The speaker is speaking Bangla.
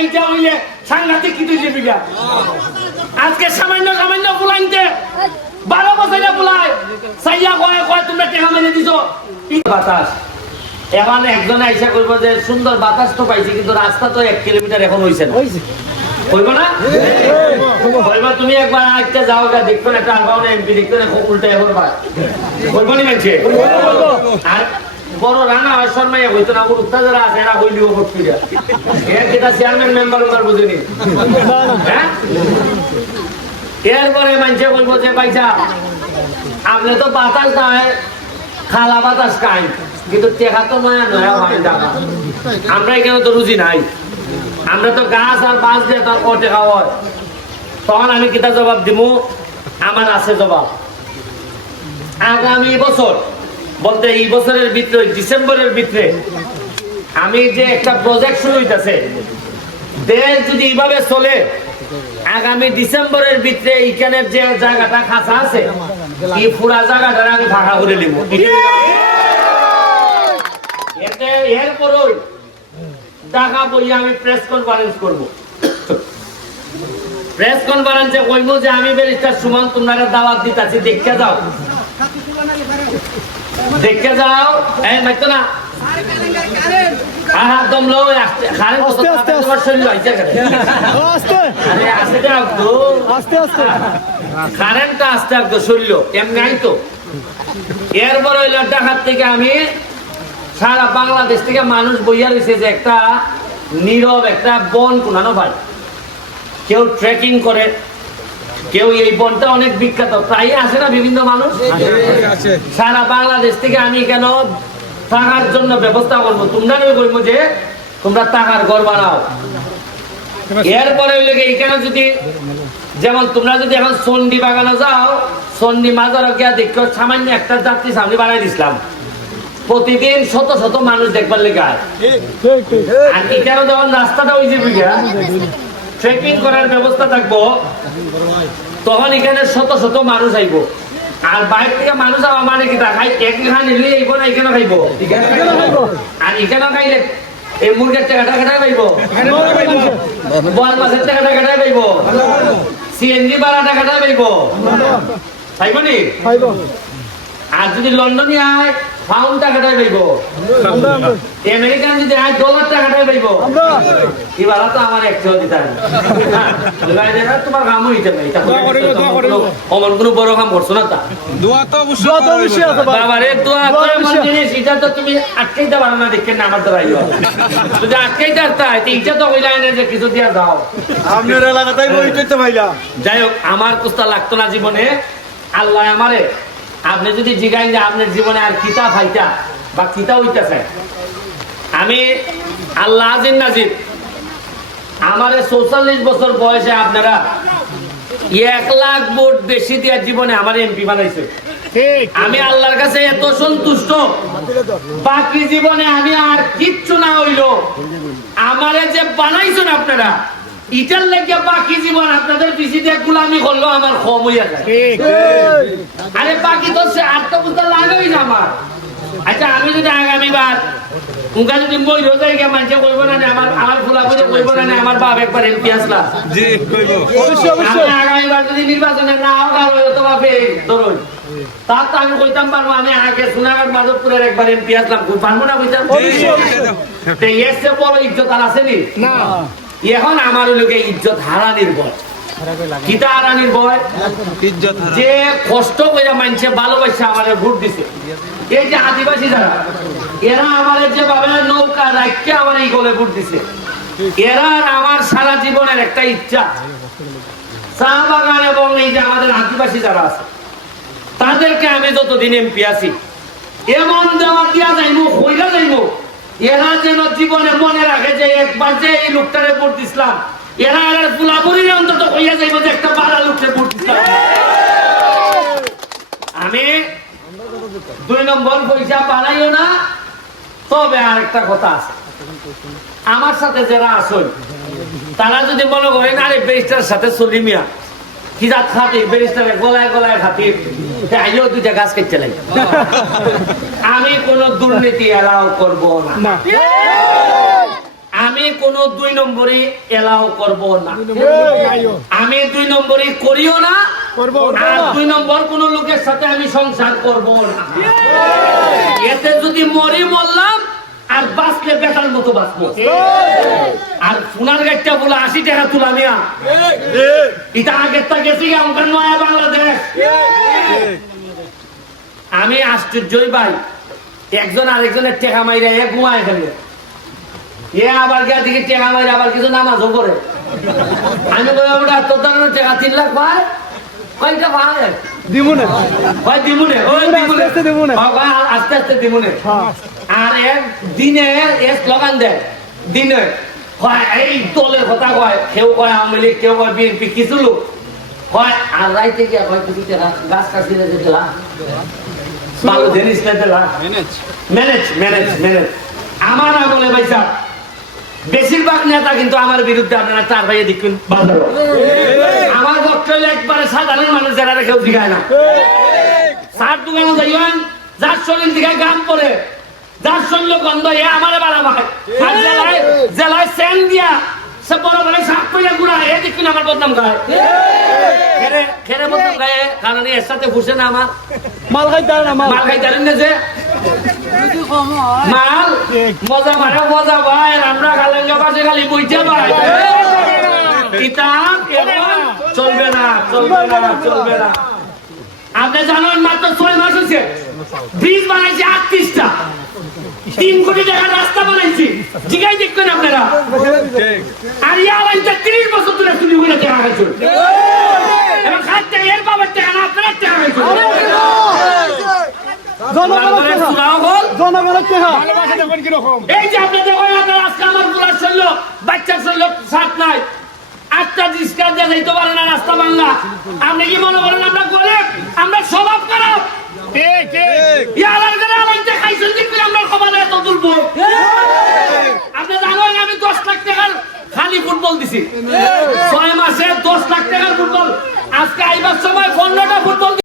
এইটা হইলে সাংঘাতিক কিছু জীবিকা আজকে সামান্য সামান্য বুলাইতে 12 বছরে বুলায় সাইয়া কয় তোমরা টাকা মেরে দিছো বাতাস এখন একজন আইসা করবো যে সুন্দর বাতাস তো পাইছি কিন্তু রাস্তা তো 1 কিলোমিটার এখন হইছে না হইবো না হইবা তুমি একবার আজকে যাও গা দেখতো না একটা আলবাউনে এমপি দেখতো না উল্টা এখন হইবো নি মানছে আর বড় রানা হয় শর্মাইয়া হইতো না উত্তা যারা আছে এরা হইলিও ভর্তিরা এর যেটা চেয়ারম্যান মেম্বার উম্বার বুঝিনি হ্যাঁ এরপরে মানছে বলবো যে পয়সা আপনি তো বাতাস নয় খালা বাতাস খাই কিন্তু টেকা তো নয়া নয়া হয় টাকা আমরা এখানে তো রুজি নাই আমরা তো গাছ আর বাঁশ দিয়ে তার ও টেকা হয় তখন আমি কিতা জবাব দিব আমার আছে জবাব আগামী বছর বলতে এই বছরের ভিতরে ডিসেম্বরের ভিতরে আমি যে একটা প্রজেক্ট শুরু হইতাছে দেশ যদি এইভাবে চলে আগামী ডিসেম্বরের ভিতরে এইখানের যে জায়গাটা খাঁচা আছে এই পুরা জায়গাটা আমি ভাড়া করে নিব এতে এরপরই ঢাকা বইয়া আমি প্রেস কনফারেন্স করব প্রেস কনফারেন্সে কইবো যে আমি ব্যারিস্টার সুমন তোমরা দাওয়াত দিতাছি দেখে যাও দেখে যাও এই মাইতো না আহা দম লো খারে আস্তে আস্তে তোমার শরীর হইছে কেন আস্তে আরে আস্তে তো আস্তে আস্তে কারেন্টটা আস্তে আস্তে শরীর এমনি আইতো এরপর হইল ঢাকা থেকে আমি সারা বাংলাদেশ থেকে মানুষ বইয়া রয়েছে যে একটা নীরব একটা বন কোনানো ভাই কেউ ট্রেকিং করে কেউ এই বনটা অনেক বিখ্যাত প্রায় আসে না বিভিন্ন মানুষ সারা বাংলাদেশ থেকে আমি কেন থাকার জন্য ব্যবস্থা করবো তোমরা বলবো যে তোমরা থাকার ঘর বানাও এরপরে হইলে এইখানে যদি যেমন তোমরা যদি এখন চন্ডী বাগানে যাও চন্ডী মাজারও গিয়া দেখো সামান্য একটা যাত্রী সামনে বানাই দিছিলাম প্রতিদিন শত শত মানুষ দেখবার লেগে আর এখানে যখন রাস্তাটা ওই যে ট্রেকিং করার ব্যবস্থা থাকবো তখন এখানে শত শত মানুষ আইব আর বাইরে থেকে মানুষ আওয়া মানে কি খাই একখান নিলে আইব না এখানে খাইব আর এখানে খাইলে এই মুরগের টাকাটা কাটাই পাইব বল মাছের টাকাটা কাটাই পাইব সিএনজি ভাড়াটা কাটাই পাইব পাইব নি আর যদি লন্ডনে আয় পাউন্ড টাকাটাই পাইব আমেরিকান যদি আয় ডলার টাকাটাই পাইব এই ভাড়া তো আমার 100 দিতে তোমার কাম হইতে পারি আমার কোনো বড় কাম করছো না তা দোয়া তো অবশ্যই আছে বাবারে দোয়া তো এমন জিনিস এটা তো তুমি আটকাইতে পারো না দেখেন না আমার দ্বারা যদি আটকাইতে আসতাই এইটা তো হইলাই না যে কিছু দিয়া দাও আপনার এলাকাতেই বইতে ভাইলা যাই হোক আমার কুস্তা লাগতো না জীবনে আল্লাহ আমারে আপনি যদি জিগাইন যে আপনার জীবনে আর কিতা ফাইতা বা কিতা হইতাছে আমি আল্লাহ আজিম নাজিব আমার 44 বছর বয়সে আপনারা 1 লাখ ভোট বেশি দিয়া জীবনে আমার এমপি বানাইছে আমি আল্লাহর কাছে এত সন্তুষ্ট বাকি জীবনে আমি আর কিচ্ছু না হইল আমারে যে বানাইছেন আপনারা ইটার লেগে বাকি জীবন আপনাদের পিছিয়ে গোলামি করলো আমার কম হইয়া যায় আরে বাকি তো আত্মবুদ্ধা লাগেই না আমার আচ্ছা আমি যদি আগামীবার উনকা যদি মই রোজাই গে মানছে কইব না আমার ফুলা করে কইব না আমার বাপ একবার এমপি আসলা জি কইব অবশ্যই আগামীবার যদি নির্বাচনে না হোক আর হয়তো বাপে ধরুন তার তো আমি কইতাম পারবো আমি আগে সোনাগার মাধবপুরের একবার এমপি আসলাম পারবো না কইতাম অবশ্যই এর চেয়ে বড় ইজ্জত আর আসেনি না এখন আমার লোকে ইজ্জত হারানির ভয় কিতা হারানির ভয় যে কষ্ট করে মানছে ভালোবাসা আমাদের ভোট দিছে এই যে আদিবাসী যারা এরা আমাদের যে ভাবে নৌকা রাখতে আমার এই গোলে ভোট দিছে এরা আমার সারা জীবনের একটা ইচ্ছা চা বাগান এবং এই যে আমাদের আদিবাসী যারা আছে তাদেরকে আমি যতদিন এমপি আছি এমন দেওয়া দিয়া যাইবো হইলা যাইবো এরা যেন জীবনে মনে রাখে যে একবার যে এই লোকটারে ভোট দিছিলাম এরা আর ফুলাপুরির অন্তত হইয়া যাইব যে একটা বাড়া লোককে ভোট দিছিলাম আমি 2 নম্বর পয়সা বানাইও না তবে আর একটা কথা আছে আমার সাথে যারা আসল তারা যদি মনে করেন আরে ব্যারিস্টারের সাথে চলি মিয়া কি জাত খাতির ব্যারিস্টারের গলায় গলায় খাতির আইও 2টা গাছ কেটে লাই আমি কোন দুর্নীতি এলাও করব না আমি কোন 2 নম্বরই এলাও করব না, আমি 2 নম্বরই করিও না, আর 2 নম্বর কোন লোকের সাথে আমি সংসার করব না। এতে যদি মরি মরলাম, আর বাঁচলে বেটার মতো বাঁচবো। আর সোনার গাড়িটা বলে 80 টাকা তুলা মিয়া, এটা আগের তা গেছি আমার নয়া বাংলাদেশ। আমি আশ্চর্যই ভাই, একজন আরেকজনের টেকা মাইরা ঘুমায় ফেলে, এ আবার গিয়া দিকে টেকা মাইরা আবার কিছু নামাজও করে। আমি বলি ওটা তোর ধরনের টাকা 3 লাখ ভাই, কয়টা ভাই দিমুনে, ভাই দিমুনে, ওই দিমুনে আস্তে আস্তে দিমুনে। আর এক দিনে স্লোগান দেয়, দিনে এই দলের কথা কয়, কেউ কয় আওয়ামী লীগ, কেউ কয় বিএনপি, কিছু লোক কয়। আর রাইতে গিয়া কয় কিছু গাছ কাছিয়ে দিলা, ভালো জিনিস দিলা, ম্যানেজ ম্যানেজ ম্যানেজ। আমার আমলে ভাইসা বেশিরভাগ নেতা কিন্তু আমার বিরুদ্ধে, আপনারা 4 ভাইয়ে দেখবেন। আমার বক্তব্য একবারে সাধারণ মানুষ যারা কেউ জিগায় না। সার দোকানে যাইবেন, যার শরীর দিকে গাম পরে, যার শরীর গন্ধ, এ আমারে বাড়া ভাই। আর জেলায় সেন দিয়া সে বড় বড় সাপ পইয়া গুড়া, এ দেখবেন আমার বদনাম গায়। খেরে বদনাম গায়ে, কারণ এর সাথে ফুসে না আমার মাল খাইতার না, মাল খাইতারেন না যে মাল মজা মারে মজা ভাই, আমরা খালেঙ্গা পাশে খালি বইতে ভাই। কিতাব চলবে না, চলবে না, চলবে না। আপনি জানেন মাত্র 6 মাস হয়েছে ব্রিজ বানাইছে 38টা, 3 কোটি টাকার রাস্তা বানাইছি, জিগাই দেখবেন আপনারা। আর ইয়ালাইটা 30 বছর ধরে চুরি করে টাকা খাইছে, এবং খাইতে এর বাবার টাকা না, আপনার টাকা খাইছে। এই যে আপনি দেখেন, আপনার আজকে আমার বুলার শৈল, বাচ্চার শৈল সাথ নাই, 8টা ডিসকার দিয়ে যাইতে পারে না, রাস্তা বাংলা। আপনি কি মনে করেন আমরা গরিব, আমরা স্বভাব খারাপ? আমরা খবর এত তুলবো। আপনি জানেন আমি 10 লাখ টাকার খালি ফুটবল দিছি, 6 মাসে 10 লাখ টাকার ফুটবল। আজকে আইবার সময় 15টা ফুটবল